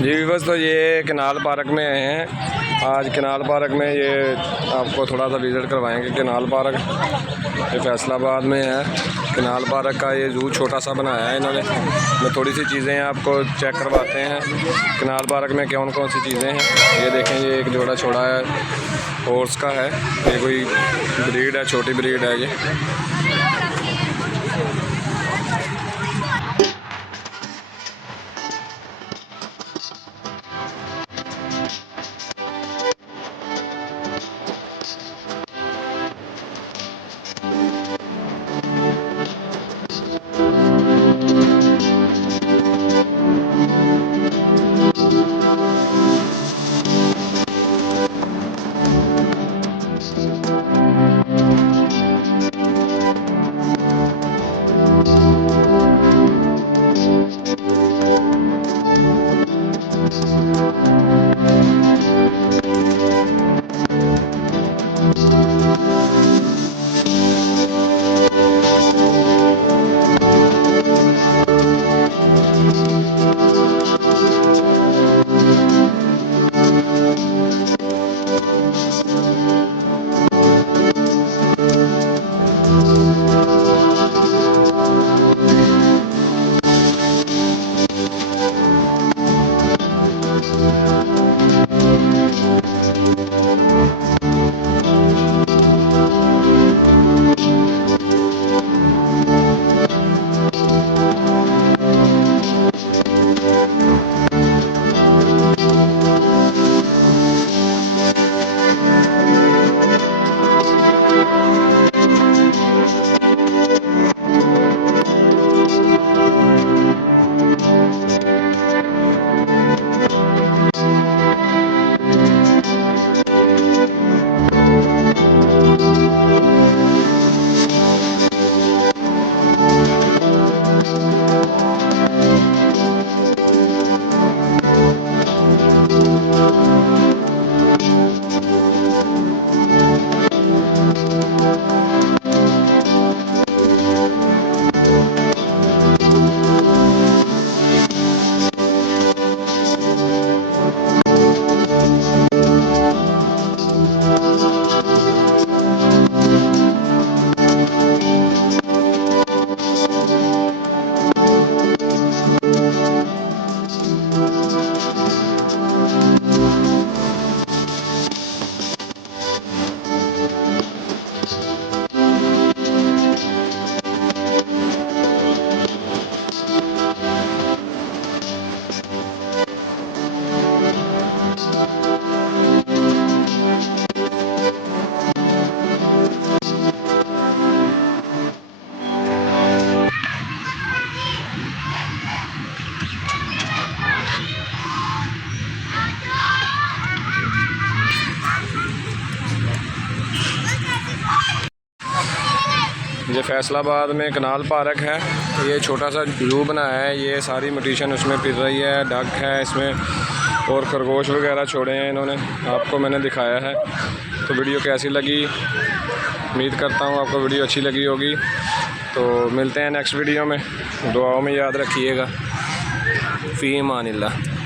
जी viewers, तो ये कनाल park में आए हैं। आज कनाल पार्क में ये आपको थोड़ा सा विज़िट करवाएंगे। कनाल पार्क ये फैसलाबाद में है। कनाल पार्क का ये ज़ू छोटा सा बनाया है इन्होंने। मैं थोड़ी सी चीज़ें आपको चेक करवाते हैं कनाल पार्क में कौन कौन सी चीज़ें हैं। ये देखें, ये एक जोड़ा छोड़ा है, हॉर्स का है। ये कोई ब्रीड है, छोटी ब्रीड है ये। ये फैसलाबाद में कनाल पार्क है। ये छोटा सा ज़ू बनाया है। ये सारी मटीशन उसमें फिर रही है, डक है इसमें और खरगोश वगैरह छोड़े हैं इन्होंने। आपको मैंने दिखाया है। तो वीडियो कैसी लगी, उम्मीद करता हूँ आपको वीडियो अच्छी लगी होगी। तो मिलते हैं नेक्स्ट वीडियो में। दुआओं में याद रखिएगा। फ़ी अमानिल्लाह।